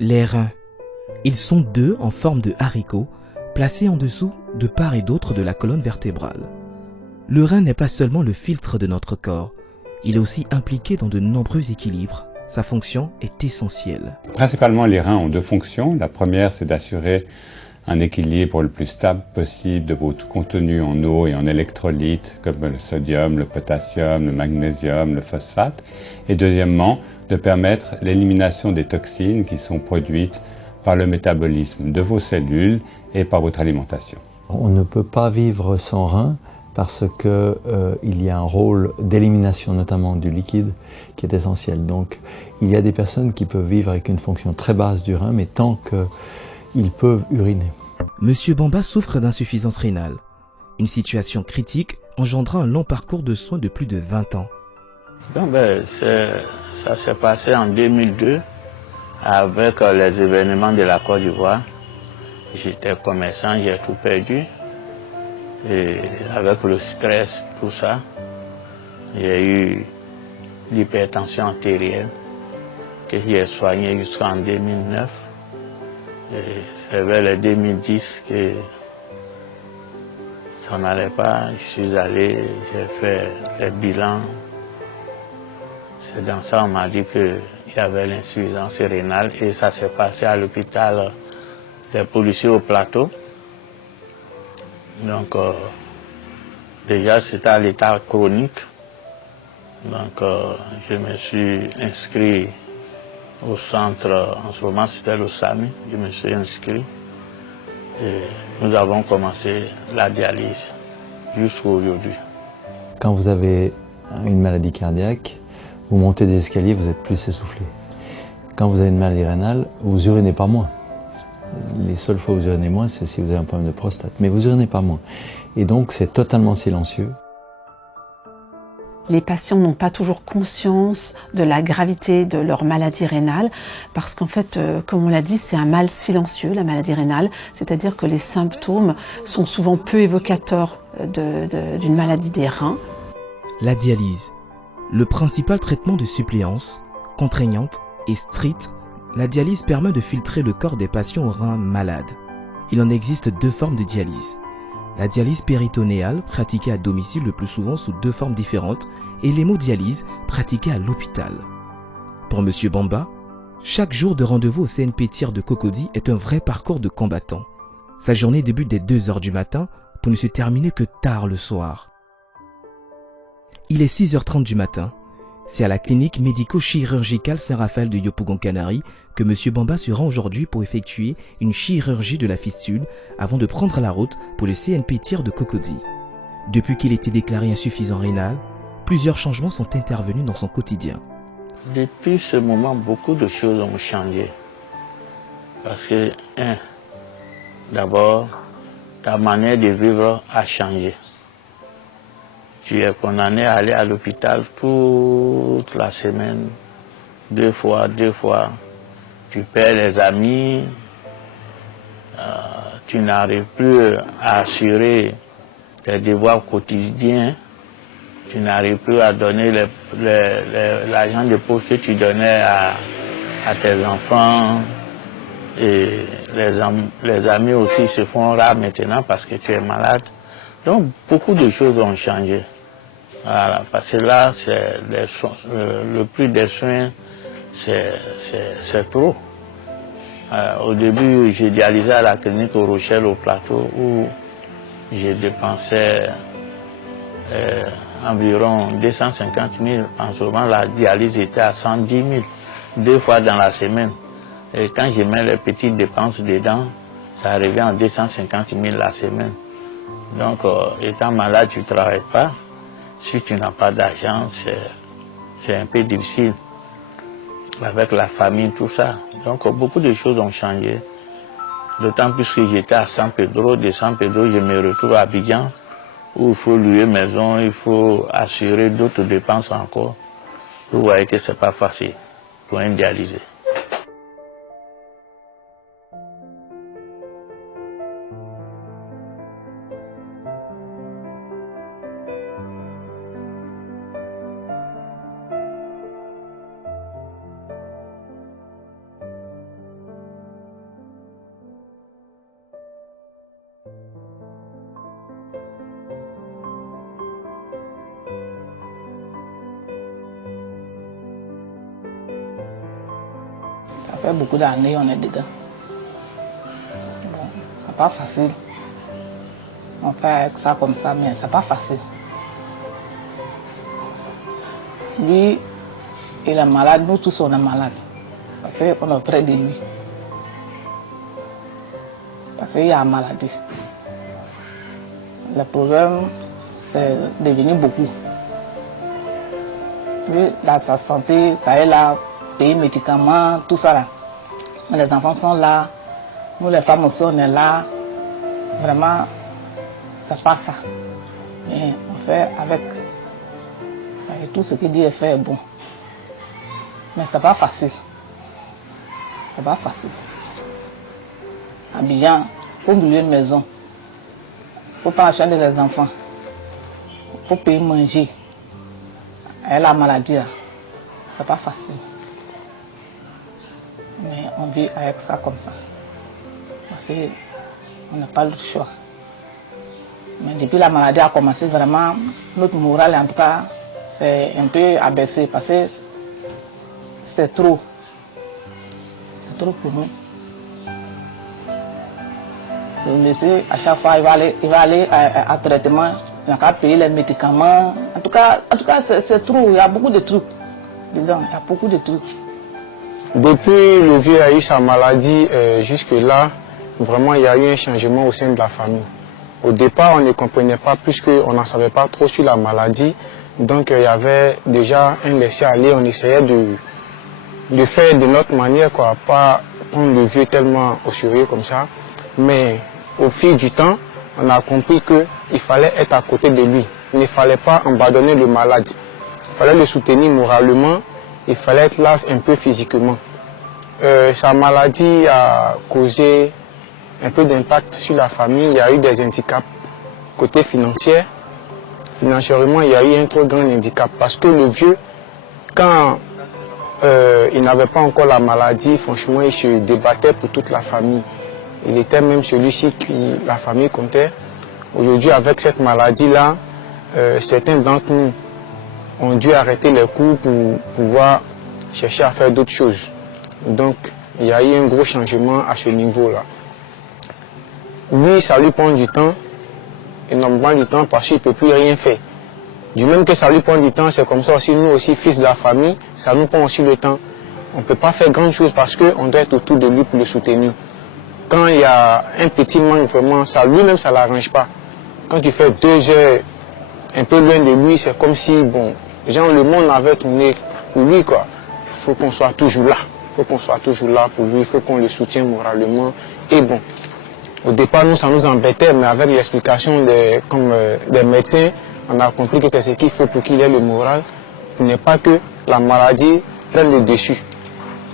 Les reins. Ils sont deux en forme de haricot, placés en dessous de part et d'autre de la colonne vertébrale. Le rein n'est pas seulement le filtre de notre corps, il est aussi impliqué dans de nombreux équilibres. Sa fonction est essentielle. Principalement, les reins ont deux fonctions. La première, c'est d'assurer un équilibre le plus stable possible de votre contenu en eau et en électrolytes comme le sodium, le potassium, le magnésium, le phosphate. Et deuxièmement, de permettre l'élimination des toxines qui sont produites par le métabolisme de vos cellules et par votre alimentation. On ne peut pas vivre sans rein parce que il y a un rôle d'élimination notamment du liquide qui est essentiel. Donc il y a des personnes qui peuvent vivre avec une fonction très basse du rein, mais tant qu'ils peuvent uriner. Monsieur Bamba souffre d'insuffisance rénale, une situation critique engendrant un long parcours de soins de plus de 20 ans. Ça s'est passé en 2002 avec les événements de la Côte d'Ivoire. J'étais commerçant, j'ai tout perdu. Et avec le stress, tout ça, j'ai eu l'hypertension artérielle que j'ai soignée jusqu'en 2009. Et c'est vers le 2010 que ça n'allait pas. Je suis allé, j'ai fait les bilans. C'est dans ça qu'on m'a dit qu'il y avait l'insuffisance rénale et ça s'est passé à l'hôpital des policiers au plateau. Donc, déjà, c'était à l'état chronique. Donc, je me suis inscrit au centre, en ce moment c'était le SAMI, je me suis inscrit. Et nous avons commencé la dialyse jusqu'à aujourd'hui. Quand vous avez une maladie cardiaque, vous montez des escaliers, vous êtes plus essoufflé. Quand vous avez une maladie rénale, vous urinez pas moins. Les seules fois où vous urinez moins, c'est si vous avez un problème de prostate. Mais vous urinez pas moins. Et donc, c'est totalement silencieux. Les patients n'ont pas toujours conscience de la gravité de leur maladie rénale parce qu'en fait, comme on l'a dit, c'est un mal silencieux, la maladie rénale. C'est-à-dire que les symptômes sont souvent peu évocateurs d'une maladie des reins. La dialyse. Le principal traitement de suppléance, contraignante et stricte, la dialyse permet de filtrer le corps des patients aux reins malades. Il en existe deux formes de dialyse. La dialyse péritonéale, pratiquée à domicile le plus souvent sous deux formes différentes, et l'hémodialyse, pratiquée à l'hôpital. Pour M. Bamba, chaque jour de rendez-vous au CNP Tir de Cocody est un vrai parcours de combattant. Sa journée débute dès 2 h du matin pour ne se terminer que tard le soir. Il est 6 h 30 du matin. C'est à la clinique médico-chirurgicale Saint-Raphaël de Yopougon-Canary que M. Bamba se rend aujourd'hui pour effectuer une chirurgie de la fistule avant de prendre la route pour le CNP Tir de Cocody. Depuis qu'il était déclaré insuffisant rénal, plusieurs changements sont intervenus dans son quotidien. Depuis ce moment, beaucoup de choses ont changé. Parce que, d'abord, ta manière de vivre a changé. Tu es condamné à aller à l'hôpital toute la semaine, deux fois. Tu perds les amis, tu n'arrives plus à assurer tes devoirs quotidiens, tu n'arrives plus à donner l'argent de poche que tu donnais à tes enfants. Et les amis aussi se font rares maintenant parce que tu es malade. Donc beaucoup de choses ont changé. Voilà, parce que là, le prix des soins, c'est trop. Au début, j'ai dialysé à la clinique au Rochelle, au plateau, où j'ai dépensé environ 250 000. En ce moment, la dialyse était à 110 000, 2 fois dans la semaine. Et quand je mets les petites dépenses dedans, ça arrivait à 250 000 la semaine. Donc, étant malade, tu ne travailles pas. Si tu n'as pas d'argent, c'est un peu difficile. Avec la famille, tout ça. Donc, beaucoup de choses ont changé. D'autant plus que j'étais à San Pedro. De San Pedro, je me retrouve à Abidjan, où il faut louer maison, il faut assurer d'autres dépenses encore. Vous voyez que ce n'est pas facile pour un dialysé. fait beaucoup d'années, on est dedans. Bon, c'est pas facile. On fait avec ça comme ça, mais c'est pas facile. Lui, il est malade, nous tous on est malades. Parce qu'on est près de lui. Parce qu'il y a une maladie. Le problème, c'est devenu beaucoup. Lui, dans sa santé, ça est là, payer médicaments, tout ça là. Mais les enfants sont là, nous les femmes aussi on est là. Vraiment, c'est pas ça. Mais on fait avec tout ce que Dieu fait est bon. Mais c'est pas facile. C'est pas facile. Abidjan, il faut brûler une maison. Il faut pas acheter les enfants. Il faut payer manger. Et la maladie, c'est pas facile. Mais on vit avec ça comme ça. Parce qu'on n'a pas le choix. Mais depuis la maladie a commencé, vraiment, notre morale, en tout cas, c'est un peu abaissé. Parce que c'est trop. C'est trop pour nous. Le monsieur, à chaque fois, il va aller à traitement, il n'a qu'à payer les médicaments. En tout cas c'est trop. Il y a beaucoup de trucs dedans. Il y a beaucoup de trucs. Depuis le vieux a eu sa maladie, jusque-là, vraiment, il y a eu un changement au sein de la famille. Au départ, on ne comprenait pas puisqu'on n'en savait pas trop sur la maladie. Donc, il y avait déjà un laisser-aller. On essayait de faire de notre manière, quoi, pas prendre le vieux tellement au sérieux comme ça. Mais au fil du temps, on a compris qu'il fallait être à côté de lui. Il ne fallait pas abandonner le malade. Il fallait le soutenir moralement. Il fallait être là un peu physiquement. Sa maladie a causé un peu d'impact sur la famille. Il y a eu des handicaps côté financier. Financièrement, il y a eu un trop grand handicap. Parce que le vieux, quand il n'avait pas encore la maladie, franchement, il se débattait pour toute la famille. Il était même celui-ci que la famille comptait. Aujourd'hui, avec cette maladie-là, certains d'entre nous ont dû arrêter les cours pour pouvoir chercher à faire d'autres choses. Donc, il y a eu un gros changement à ce niveau-là. Oui, ça lui prend du temps, énormément du temps, parce qu'il ne peut plus rien faire. Du même que ça lui prend du temps, c'est comme ça aussi, nous aussi, fils de la famille, ça nous prend aussi le temps. On ne peut pas faire grand chose parce qu'on doit être autour de lui pour le soutenir. Quand il y a un petit manque, vraiment, ça lui-même, ça ne l'arrange pas. Quand tu fais 2 heures un peu loin de lui, c'est comme si, bon, genre le monde avait tourné pour lui, quoi. Il faut qu'on soit toujours là. Il faut qu'on soit toujours là pour lui, il faut qu'on le soutienne moralement. Et bon, au départ, nous, ça nous embêtait, mais avec l'explication des médecins, on a compris que c'est ce qu'il faut pour qu'il ait le moral, pour ne pas que la maladie prenne le dessus.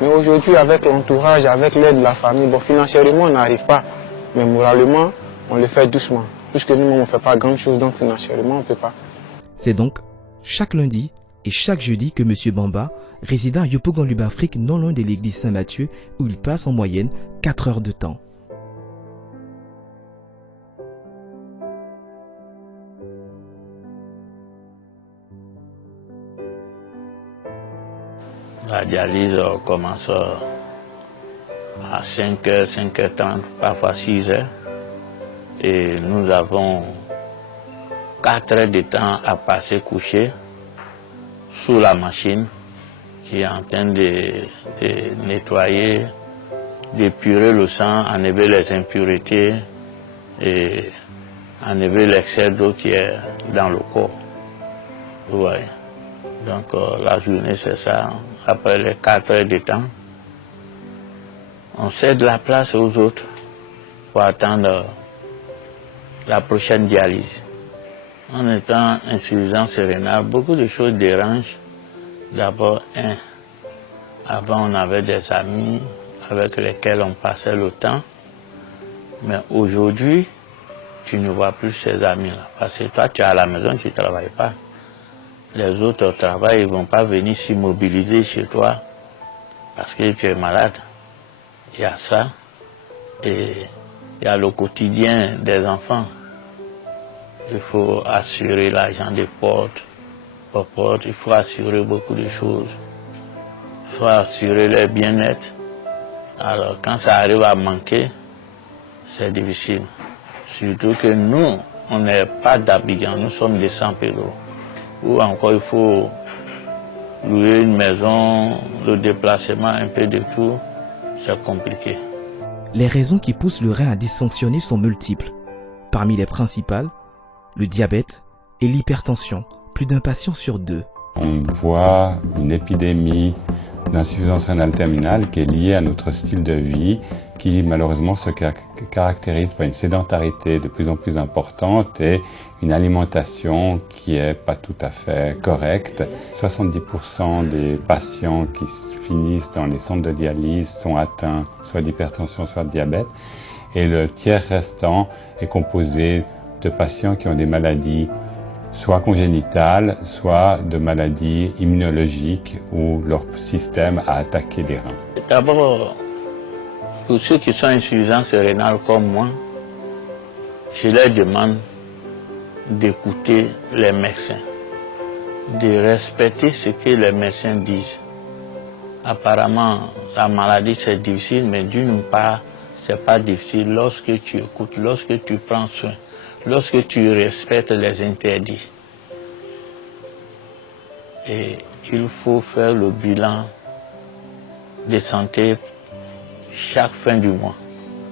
Mais aujourd'hui, avec l'entourage, avec l'aide de la famille, bon, financièrement, on n'arrive pas. Mais moralement, on le fait doucement. Puisque nous, on ne fait pas grand chose, donc financièrement, on ne peut pas. C'est donc chaque lundi et chaque jeudi que M. Bamba, résident à Yopougon-Lubafrik, non loin de l'église Saint-Mathieu, où il passe en moyenne 4 heures de temps. La dialyse commence à 5h, 5h30, parfois 6h. Et nous avons 4 heures de temps à passer couché sous la machine qui est en train de nettoyer, d'épurer le sang, enlever les impuretés et enlever l'excès d'eau qui est dans le corps. Vous voyez. Donc la journée c'est ça. Après les 4 heures de temps, on cède la place aux autres pour attendre la prochaine dialyse. En étant insuffisance rénale, beaucoup de choses dérangent. D'abord, avant on avait des amis avec lesquels on passait le temps, mais aujourd'hui, tu ne vois plus ces amis-là. Parce que toi, tu es à la maison, tu ne travailles pas. Les autres travaillent, ils ne vont pas venir s'immobiliser chez toi parce que tu es malade. Il y a ça. Et il y a le quotidien des enfants. Il faut assurer l'argent des portes, il faut assurer beaucoup de choses. Il faut assurer leur bien-être. Alors quand ça arrive à manquer, c'est difficile. Surtout que nous, on n'est pas d'Abidjan, nous sommes des San Pedro. Ou encore il faut louer une maison, le déplacement, un peu de tout, c'est compliqué. Les raisons qui poussent le rein à dysfonctionner sont multiples. Parmi les principales, le diabète et l'hypertension, plus d'un patient sur 2. On voit une épidémie d'insuffisance rénale terminale qui est liée à notre style de vie, qui malheureusement se caractérise par une sédentarité de plus en plus importante et une alimentation qui est pas tout à fait correcte. 70% des patients qui finissent dans les centres de dialyse sont atteints soit d'hypertension, soit de diabète. Et le tiers restant est composé de patients qui ont des maladies soit congénitales, soit de maladies immunologiques où leur système a attaqué les reins. D'abord, pour ceux qui sont insuffisants rénales comme moi, je leur demande d'écouter les médecins, de respecter ce que les médecins disent. Apparemment, la maladie c'est difficile, mais d'une part, c'est pas difficile lorsque tu écoutes, lorsque tu prends soin, lorsque tu respectes les interdits. Et il faut faire le bilan de santé chaque fin du mois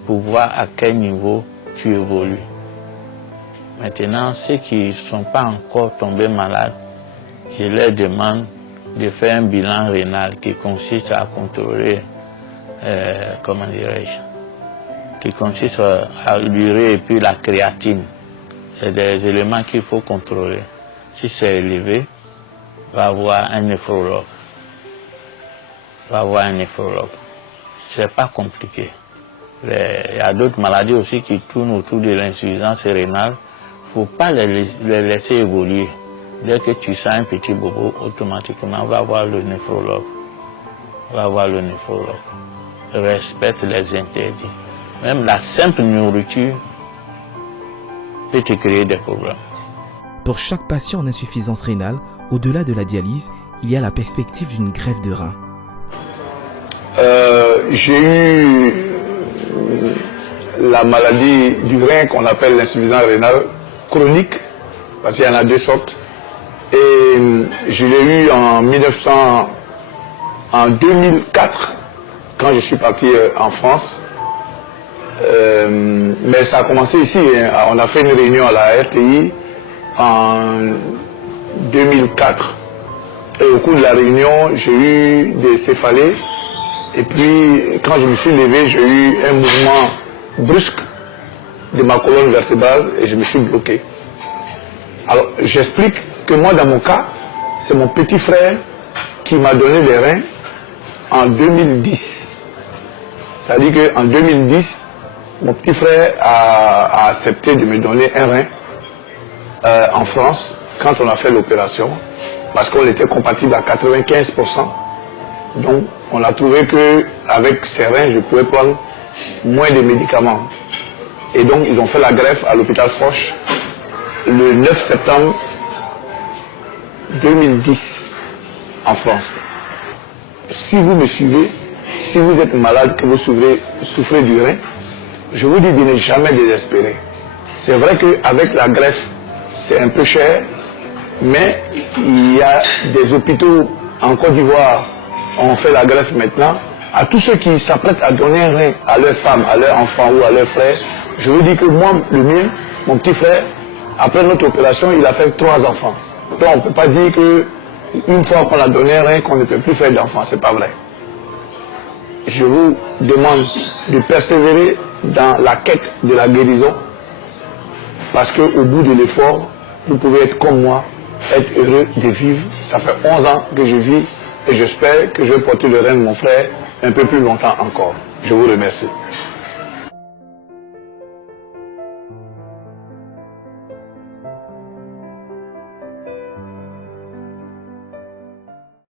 pour voir à quel niveau tu évolues. Maintenant, ceux qui ne sont pas encore tombés malades, je leur demande de faire un bilan rénal qui consiste à contrôler, comment dirais-je, qui consiste à l'urée et puis la créatine. C'est des éléments qu'il faut contrôler. Si c'est élevé, va voir un néphrologue. C'est pas compliqué. Il y a d'autres maladies aussi qui tournent autour de l'insuffisance rénale. Il ne faut pas les laisser évoluer. Dès que tu sens un petit bobo, automatiquement, va voir le néphrologue. Respecte les interdits. Même la simple nourriture peut te créer des problèmes. Pour chaque patient en insuffisance rénale, au-delà de la dialyse, il y a la perspective d'une greffe de rein. J'ai eu la maladie du rein qu'on appelle l'insuffisance rénale chronique, parce qu'il y en a deux sortes. Et je l'ai eu en 2004, quand je suis parti en France. Mais ça a commencé ici, hein. On a fait une réunion à la RTI en 2004. Et au cours de la réunion, j'ai eu des céphalées. Et puis, quand je me suis levé, j'ai eu un mouvement brusque de ma colonne vertébrale et je me suis bloqué. Alors, j'explique que moi, dans mon cas, c'est mon petit frère qui m'a donné les reins en 2010. C'est-à-dire qu'en 2010, mon petit frère a accepté de me donner un rein en France quand on a fait l'opération, parce qu'on était compatible à 95%. Donc, on a trouvé qu'avec ces reins, je pouvais prendre moins de médicaments. Et donc, ils ont fait la greffe à l'hôpital Foch le 9 septembre 2010 en France. Si vous me suivez, si vous êtes malade, que vous souffrez du rein, je vous dis de ne jamais désespérer. C'est vrai qu'avec la greffe, c'est un peu cher, mais il y a des hôpitaux en Côte d'Ivoire, on fait la greffe maintenant. À tous ceux qui s'apprêtent à donner un rein à leur femme, à leur enfant ou à leur frère, je vous dis que moi, le mien, mon petit frère, après notre opération, il a fait 3 enfants. Donc on ne peut pas dire qu'une fois qu'on a donné un rein, qu'on ne peut plus faire d'enfants. Ce n'est pas vrai. Je vous demande de persévérer dans la quête de la guérison, parce qu'au bout de l'effort, vous pouvez être comme moi, être heureux de vivre. Ça fait 11 ans que je vis et j'espère que je vais porter le rein de mon frère un peu plus longtemps encore. Je vous remercie.